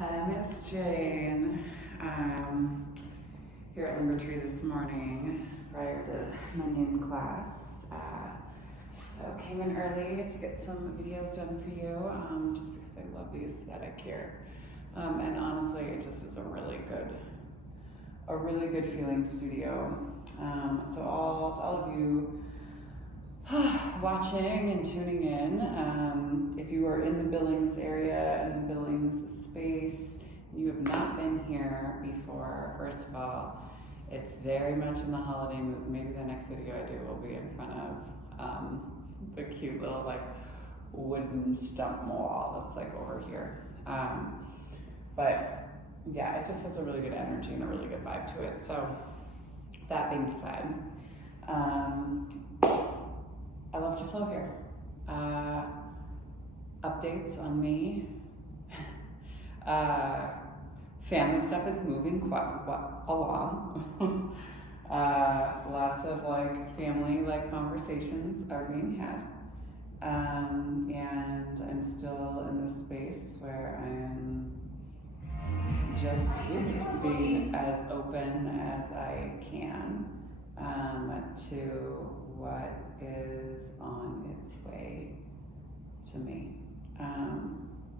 Hi, Miss Jane. Here at Limber Tree this morning prior to my noon class. So came in early to get some videos done for you, just because I love the aesthetic here. And honestly, it just is a really good feeling studio. So all of you watching and tuning in, if you are in the Billings area and the Billings space, you have not been here before, first of all, it's very much in the holiday mood. Maybe the next video I do will be in front of the cute little like wooden stump wall that's like over here. But yeah, it just has a really good energy and a really good vibe to it. So that being said, I love to flow here. Updates on me. Family stuff is moving quite along. Lots of like family like conversations are being had. And I'm still in this space where I am just being as open as I can to what is on its way to me.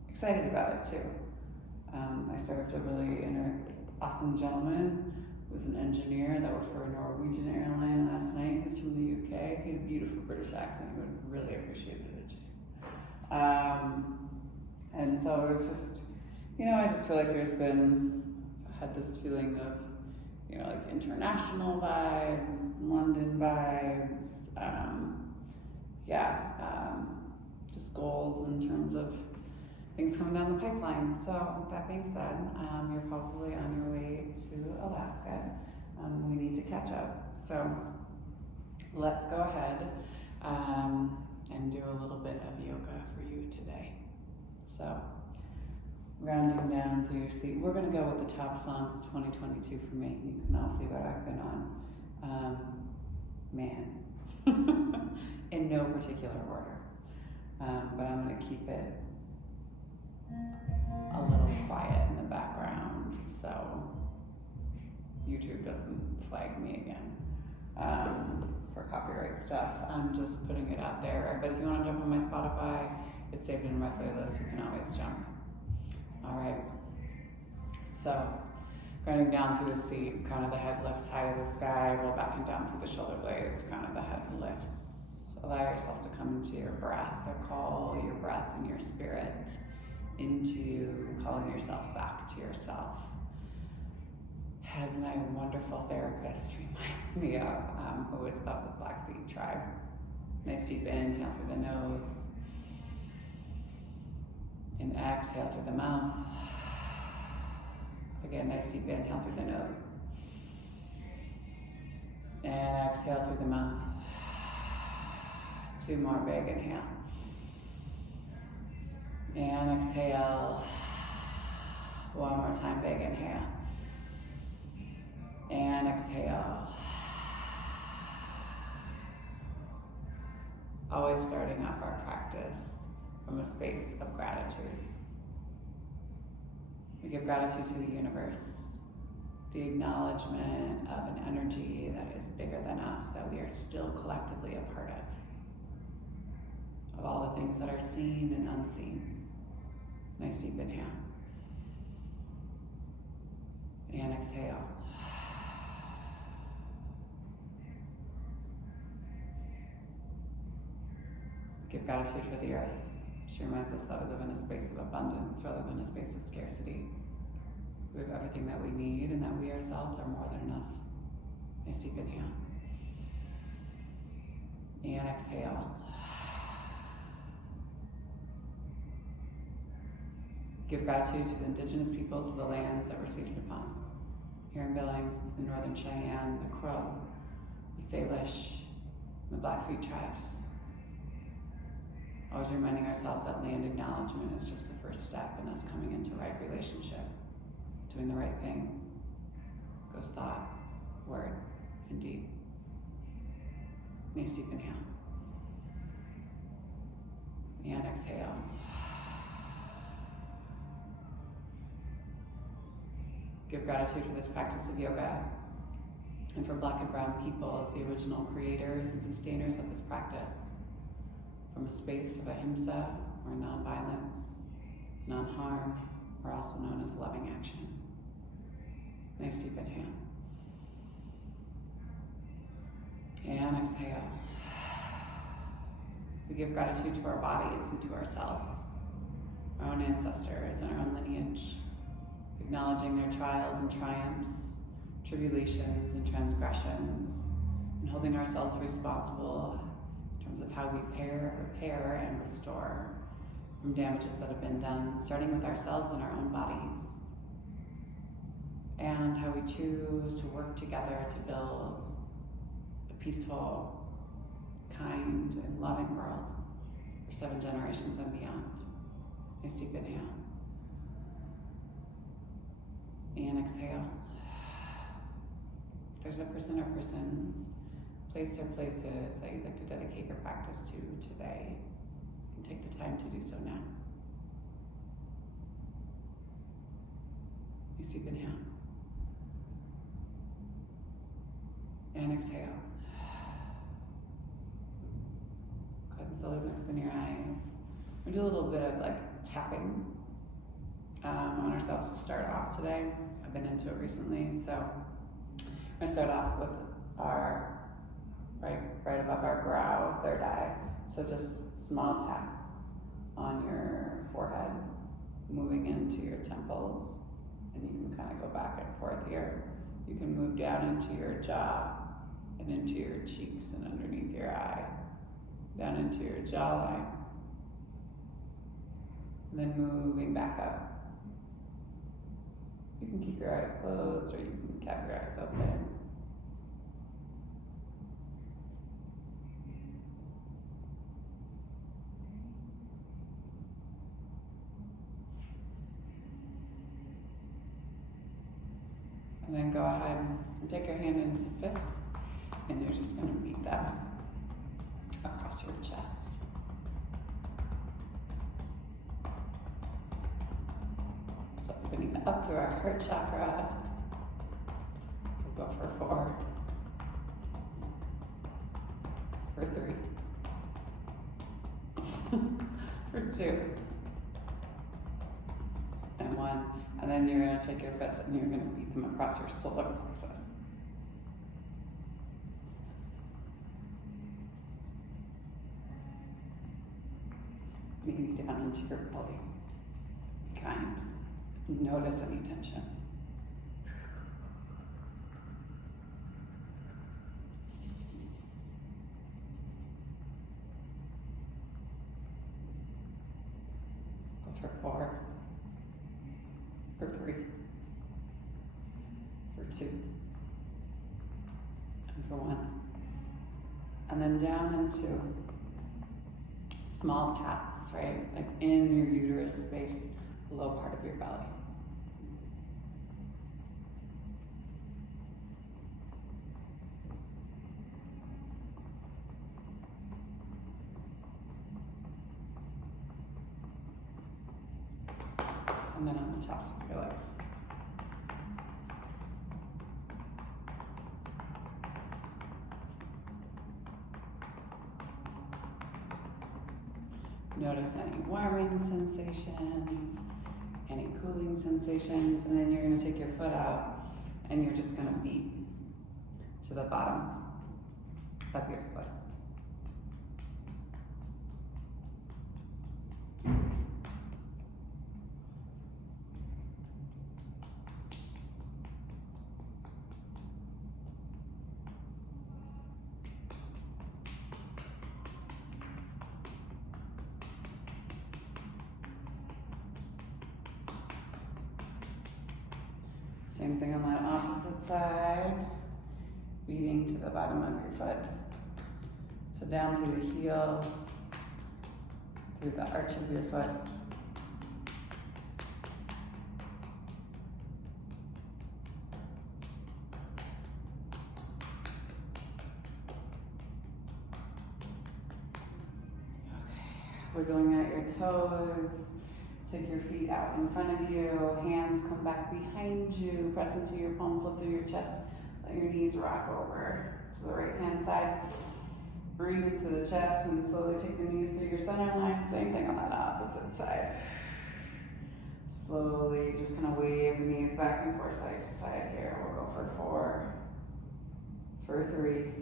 Excited about it too. I served a really awesome gentleman who was an engineer that worked for a Norwegian airline last night. He's from the UK. He had a beautiful British accent. He would have really appreciated it. And so it was just, I just feel like had this feeling of, like international vibes, London vibes, just goals in terms of things coming down the pipeline. So that being said, you're probably on your way to Alaska. We need to catch up. So let's go ahead and do a little bit of yoga for you today. So rounding down through your seat. We're going to go with the top songs of 2022 for me. You can all see what I've been on. In no particular order. But I'm going to keep it a little quiet in the background so YouTube doesn't flag me again for copyright stuff. I'm just putting it out there. But if you want to jump on my Spotify, it's saved in my playlist. You can always jump. All right. So running down through the seat, crown of the head lifts high to the sky, roll back and down through the shoulder blades, crown of the head lifts. Allow yourself to come into your breath, or call your breath and your spirit into calling yourself back to yourself. As my wonderful therapist reminds me of, who is of the Blackfeet tribe. Nice deep inhale through the nose. And exhale through the mouth. Again, nice deep inhale through the nose. And exhale through the mouth. 2 more big inhale. And exhale. 1 more time, big inhale. And exhale. Always starting off our practice from a space of gratitude. We give gratitude to the universe, the acknowledgement of an energy that is bigger than us, that we are still collectively a part of all the things that are seen and unseen. Nice deep inhale. And exhale. Give gratitude for the earth. She reminds us that we live in a space of abundance rather than a space of scarcity. We have everything that we need and that we ourselves are more than enough. Nice deep inhale. And exhale. Give gratitude to the indigenous peoples of the lands that we're seated upon. Here in Billings, the Northern Cheyenne, the Crow, the Salish, and the Blackfeet tribes. Always reminding ourselves that land acknowledgement is just the first step in us coming into right relationship, doing the right thing. Goes thought, word, and deed. Nice deep inhale. And exhale. Give gratitude for this practice of yoga and for Black and brown people as the original creators and sustainers of this practice, from a space of ahimsa, or non-violence, non-harm, or also known as loving action. Nice deep inhale. And exhale. We give gratitude to our bodies and to ourselves, our own ancestors and our own lineage, acknowledging their trials and triumphs, tribulations and transgressions, and holding ourselves responsible in terms of how we repair and restore from damages that have been done, starting with ourselves and our own bodies, and how we choose to work together to build a peaceful, kind, and loving world for 7 generations and beyond. Nice deep inhale. And exhale. If there's a person or persons, place or places that you'd like to dedicate your practice to today, you can take the time to do so now. Nice deep inhale. And exhale. Go ahead and slowly open your eyes. We'll do a little bit of tapping on ourselves to start off today. I've been into it recently, so I'm gonna start off with our right above our brow, third eye. So just small taps on your forehead, moving into your temples, and you can kind of go back and forth here. You can move down into your jaw and into your cheeks and underneath your eye, down into your jawline, and then moving back up. You can keep your eyes closed or you can keep your eyes open. And then go ahead and take your hand into fists, and you're just going to beat them across your chest. So opening up through our heart chakra. We'll go for 4, for 3, for 2, and 1. And then you're going to take your fists and you're going to beat them across your solar plexus. Maybe down into your belly. Be kind. Notice any tension. Go for 4. For 3, for 2, and for 1. And then down into small paths, right? Like in your uterus space, low part of your belly. And then on the tops of your legs. Notice any warming sensations, any cooling sensations, and then you're going to take your foot out and you're just going to beat to the bottom of your foot. Same thing on that opposite side, beating to the bottom of your foot. So down through the heel, through the arch of your foot. Okay, wiggling out your toes, Take your feet out in front of you, hands come back behind you, press into your palms, lift through your chest, let your knees rock over to the right hand side. Breathe into the chest and slowly take the knees through your center line. Same thing on that opposite side. Slowly just kind of wave the knees back and forth side to side here. We'll go for 4, for 3,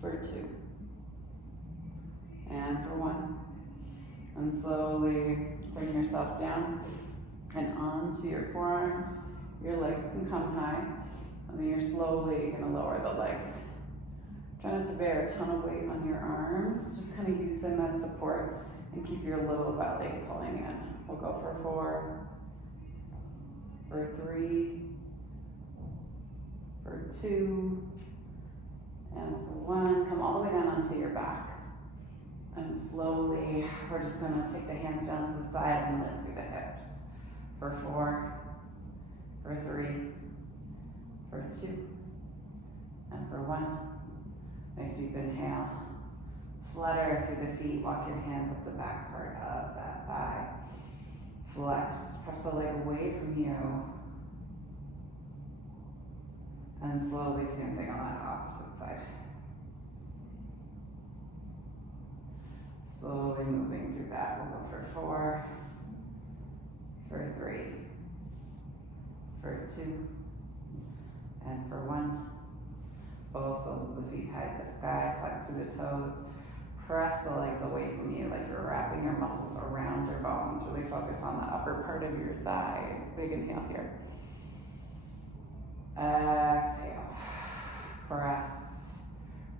for 2, and for 1. And slowly bring yourself down and onto your forearms. Your legs can come high. And then you're slowly going to lower the legs. Try not to bear a ton of weight on your arms. Just kind of use them as support and keep your low belly pulling in. We'll go for 4, for 3, for 2, and for 1. Come all the way down onto your back. And slowly, we're just going to take the hands down to the side and lift through the hips. For 4, for 3, for 2, and for 1. Nice deep inhale. Flutter through the feet. Walk your hands up the back part of that thigh. Flex. Press the leg away from you. And slowly, same thing on that opposite side. Slowly moving through that. We'll go for 4, for 3, for 2, and for 1. Both soles of the feet high to the sky. Flex through the toes. Press the legs away from you like you're wrapping your muscles around your bones. Really focus on the upper part of your thighs. Big inhale here. Exhale. Press.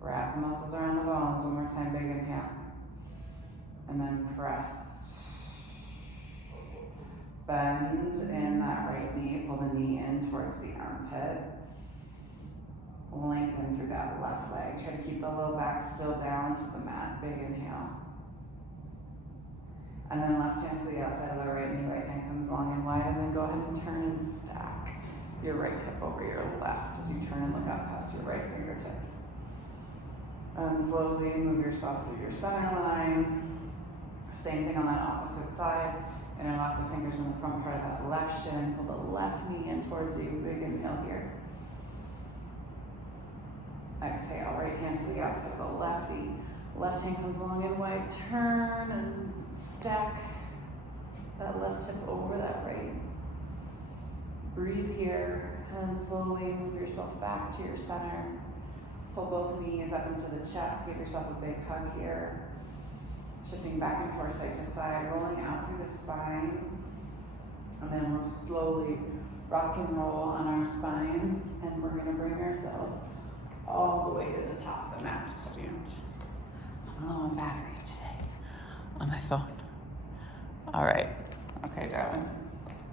Wrap the muscles around the bones. One more time, big inhale. And then press. Bend in that right knee. Pull the knee in towards the armpit. Lengthen through that left leg. Try to keep the low back still down to the mat. Big inhale. And then left hand to the outside of the right knee. Right hand comes long and wide. And then go ahead and turn and stack your right hip over your left as you turn and look up past your right fingertips. And slowly move yourself through your center line. Same thing on that opposite side. Interlock the fingers in the front part of that left shin. Pull the left knee in towards you. Big inhale here. Exhale, right hand to the outside of the left knee. Left hand comes long and wide. Turn and stack that left hip over that right. Breathe here and slowly move yourself back to your center. Pull both knees up into the chest. Give yourself a big hug here. Shifting back and forth side to side, rolling out through the spine. And then we'll slowly rock and roll on our spines. And we're going to bring ourselves all the way to the top of the mat to stand. I'm low on battery today on my phone. All right. Okay, darling.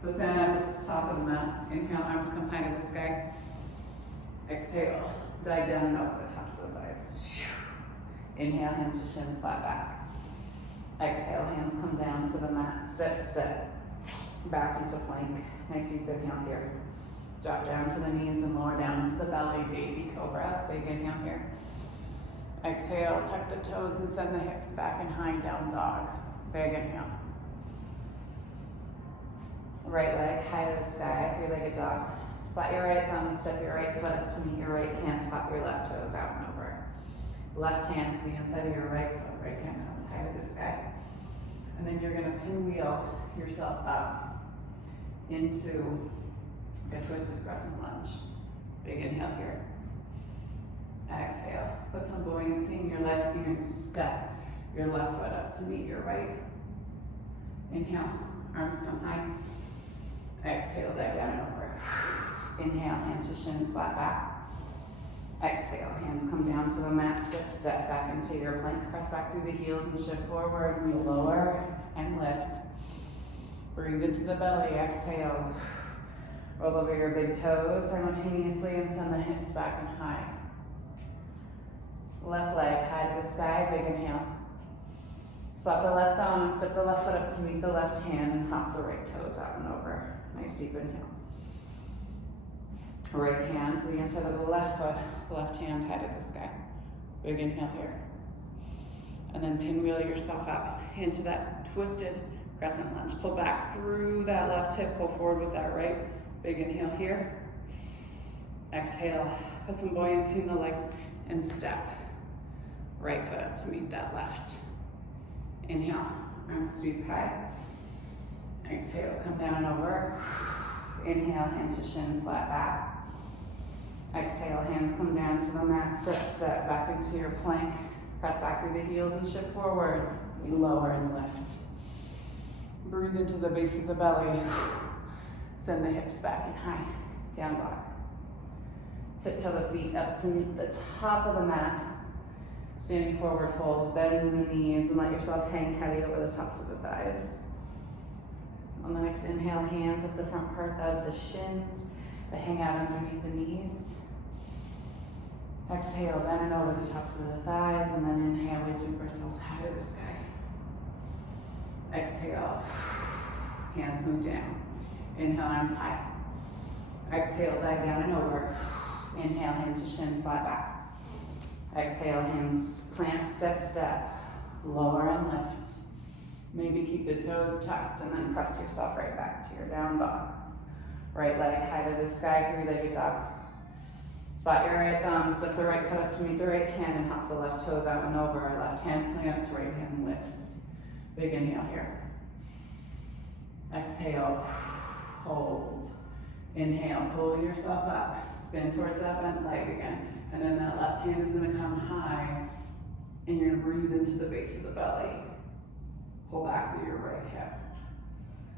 So stand up to the top of the mat. Inhale, arms come high to the sky. Exhale, dive down and over the tops of the thighs. Inhale, hands to shins, flat back. Exhale, hands come down to the mat. Step, step. Back into plank. Nice deep inhale here. Drop down to the knees and lower down into the belly, baby cobra. Big inhale here. Exhale, tuck the toes and send the hips back and high down dog. Big inhale. Right leg high to the sky, three-legged dog. Spot your right thumb and step your right foot up to meet your right hand. Pop your left toes out and over. Left hand to the inside of your right foot. Right hand comes high to the sky. And then you're going to pinwheel yourself up into a twisted crescent lunge. Big inhale here. Exhale. Put some buoyancy in your legs. You're going to step your left foot up to meet your right. Inhale. Arms come high. Exhale. Dive down and over. Inhale. Hands to shins. Flat back. Exhale. Hands come down to the mat. Step back into your plank. Press back through the heels and shift forward. And you lower and lift. Breathe into the belly. Exhale. Roll over your big toes simultaneously and send the hips back and high. Left leg high to the sky, big inhale. Spot the left thumb and step the left foot up to meet the left hand and hop the right toes out and over. Nice deep inhale. Right hand to the inside of the left foot, left hand high to the sky. Big inhale here. And then pinwheel yourself up into that twisted crescent lunge. Pull back through that left hip, pull forward with that right. Big inhale here. Exhale, put some buoyancy in the legs and step. Right foot up to meet that left. Inhale, arms sweep high. Exhale, come down and over. Inhale, hands to shins, flat back. Exhale, hands come down to the mat, step back into your plank. Press back through the heels and shift forward. We lower and lift. Breathe into the base of the belly. Send the hips back and high. Down dog. Tiptoe the feet up to the top of the mat. Standing forward fold, bend the knees and let yourself hang heavy over the tops of the thighs. On the next inhale, hands up the front part of the shins that hang out underneath the knees. Exhale, bend over the tops of the thighs, and then inhale, we sweep ourselves high to the sky. Exhale, hands move down. Inhale, arms high. Exhale, dive down and over. Inhale, hands to shins, flat back. Exhale, hands plant, step. Lower and lift. Maybe keep the toes tucked and then press yourself right back to your down dog. Right leg high to the sky, three-legged dog. Spot your right thumb, step the right foot up to meet the right hand and hop the left toes out and over. Left hand plants, right hand lifts. Big inhale here. Exhale, hold. Inhale, pull yourself up. Spin towards that bent leg again. And then that left hand is gonna come high and you're gonna breathe into the base of the belly. Pull back through your right hip.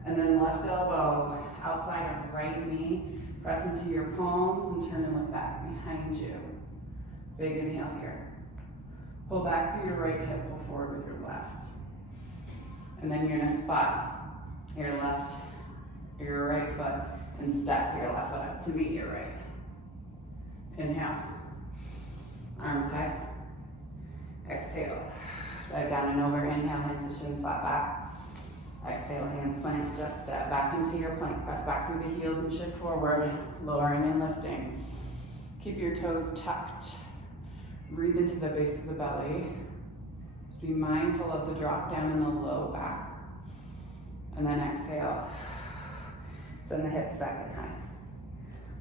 And then left elbow outside of right knee. Press into your palms and turn and look back behind you. Big inhale here. Pull back through your right hip, pull forward with your left. And then you're gonna spot your right foot and step your left foot up to meet your right. Inhale. Arms high. Exhale. Dive down and over. Inhale, hands to shins, flat back. Exhale, hands plant, step back into your plank. Press back through the heels and shift forward, lowering and lifting. Keep your toes tucked. Breathe into the base of the belly. Just be mindful of the drop down in the low back. And then exhale. Send the hips back and high.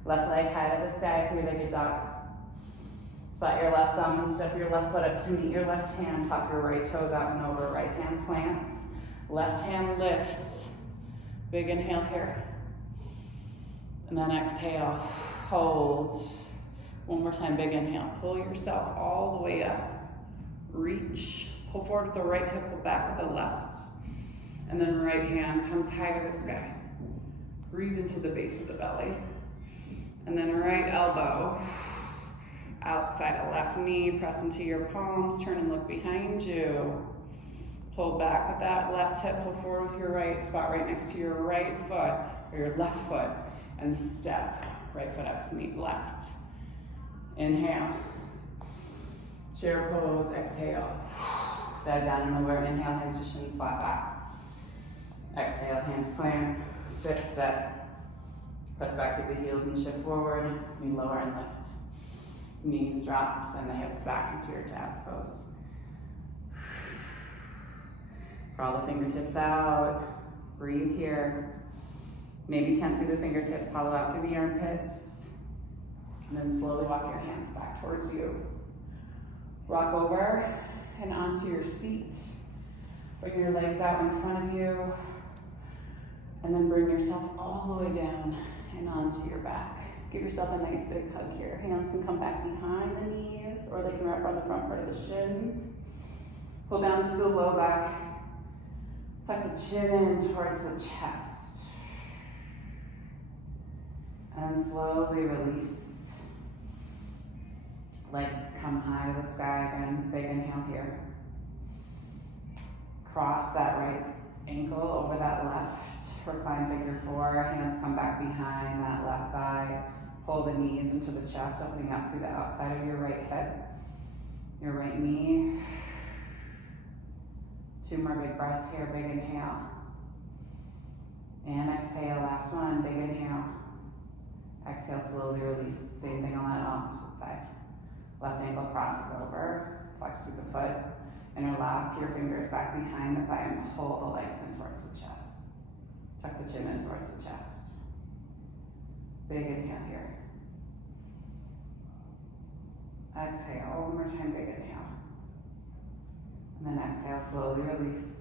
Left leg high to the sky, three-legged dog. Spot your left thumb and step your left foot up to meet your left hand. Hop your right toes out and over. Right hand plants. Left hand lifts. Big inhale here. And then exhale. Hold. One more time, big inhale. Pull yourself all the way up. Reach. Pull forward with the right hip, pull back with the left. And then right hand comes high to the sky. Breathe into the base of the belly. And then right elbow outside of left knee. Press into your palms. Turn and look behind you. Pull back with that left hip, pull forward with your right, spot right next to your right foot, or your left foot, and step right foot up to meet left. Inhale. Chair pose, exhale. Dive down and over, inhale, hands to shins, flat back. Exhale, hands plant, step. Press back through the heels and shift forward, we lower and lift. Knees drop, send the hips back into your jazz pose. Crawl the fingertips out, breathe here. Maybe tent through the fingertips, hollow out through the armpits. And then slowly walk your hands back towards you. Rock over and onto your seat. Bring your legs out in front of you. And then bring yourself all the way down and onto your back. Give yourself a nice big hug here. Hands can come back behind the knees or they can wrap around the front part of the shins. Pull down through the low back. Tuck the chin in towards the chest. And slowly release. Legs come high to the sky again. Big inhale here. Cross that right ankle over that left. Recline figure four. Hands come back behind that left thigh. Pull the knees into the chest, opening up through the outside of your right hip. Your right knee. Two more big breaths here, big inhale. And exhale, last one, big inhale. Exhale, slowly release. Same thing on that opposite side. Left ankle crosses over, flex through the foot, interlock your fingers back behind the thigh and pull the legs in towards the chest. the chin in towards the chest. Big inhale here. Exhale, one more time, big inhale. And then exhale, slowly release.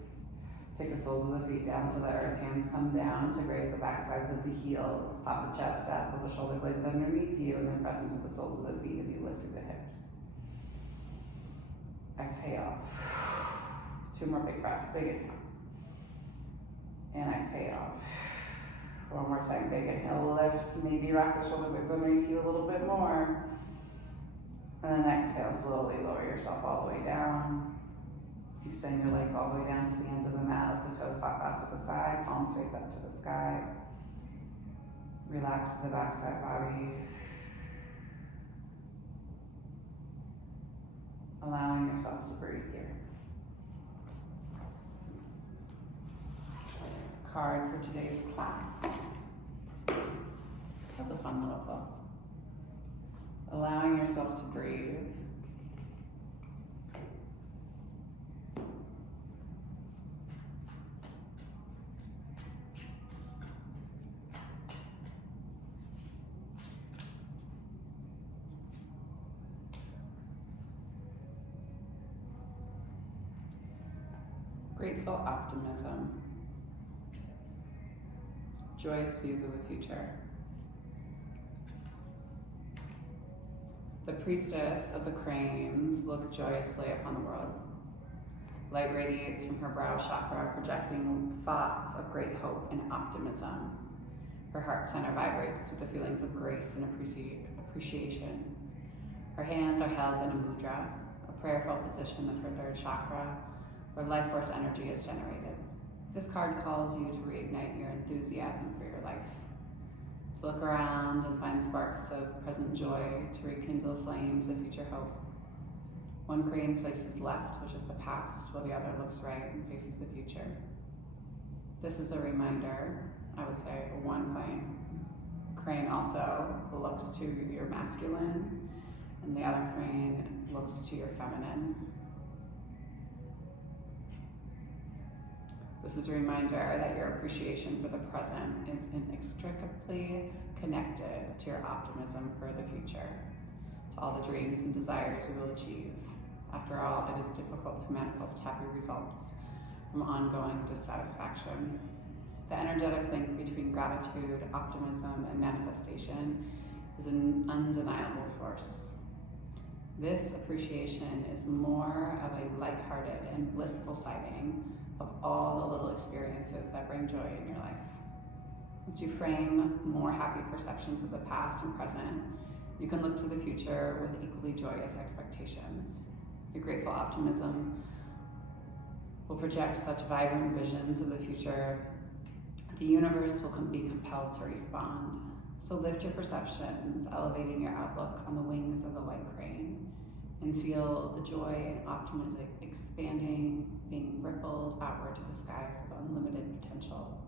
Take the soles of the feet down to the earth, hands come down to grace the back sides of the heels. Pop the chest up, pull the shoulder blades underneath you, and then press into the soles of the feet as you lift through the hips. Exhale. 2 more big breaths, big inhale. And exhale. One more time, big inhale, lift. Maybe rock the shoulder blades underneath you a little bit more. And then exhale, slowly lower yourself all the way down. Extend your legs all the way down to the end of the mat. Let the toes hop out to the side, palms face up to the sky. Relax the backside body. Allowing yourself to breathe here. Card for today's class. That's a fun little flow. Allowing yourself to breathe. Grateful optimism. Joyous views of the future. The priestess of the cranes looked joyously upon the world. Light radiates from her brow chakra, projecting thoughts of great hope and optimism. Her heart center vibrates with the feelings of grace and appreciation. Her hands are held in a mudra, a prayerful position at her third chakra, where life force energy is generated. This card calls you to reignite your enthusiasm for your life. To look around and find sparks of present joy, to rekindle flames of future hope. One crane faces left, which is the past, while the other looks right and faces the future. This is a reminder, I would say, one crane also looks to your masculine, and the other crane looks to your feminine. This is a reminder that your appreciation for the present is inextricably connected to your optimism for the future, to all the dreams and desires you will achieve. After all, it is difficult to manifest happy results from ongoing dissatisfaction. The energetic link between gratitude, optimism, and manifestation is an undeniable force. This appreciation is more of a lighthearted and blissful sighting of all the little experiences that bring joy in your life. Once you frame more happy perceptions of the past and present, you can look to the future with equally joyous expectations. Your grateful optimism will project such vibrant visions of the future, the universe will be compelled to respond. So lift your perceptions, elevating your outlook on the wings of the white crane, and feel the joy and optimism expanding, being rippled outward to the skies of unlimited potential.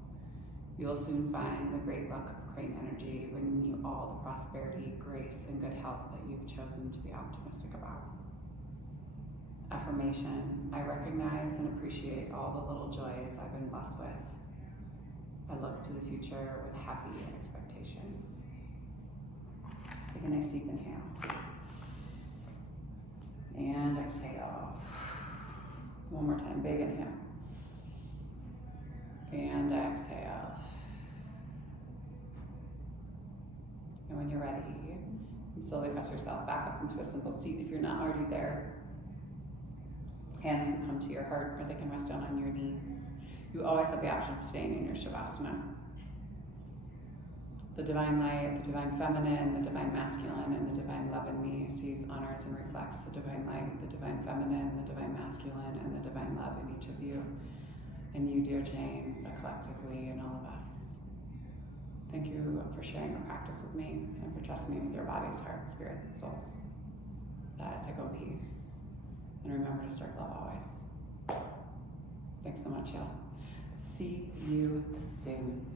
You will soon find the great luck of crane energy bringing you all the prosperity, grace, and good health that you've chosen to be optimistic about. Affirmation: I recognize and appreciate all the little joys I've been blessed with. I look to the future with happy expectations. Take a nice deep inhale. And exhale. One more time, big inhale. And exhale. And when you're ready, you slowly press yourself back up into a simple seat if you're not already there. Hands can come to your heart or they can rest down on your knees. You always have the option of staying in your Shavasana. The divine light, the divine feminine, the divine masculine, and the divine love in me sees, honors, and reflects the divine light, the divine feminine, the divine masculine, and the divine love in each of you. And you, dear Jane, but collectively in all of us. Thank you for sharing your practice with me and for trusting me with your bodies, hearts, spirits, and souls. As I go peace. And remember to serve love always. Thanks so much, y'all. See you soon.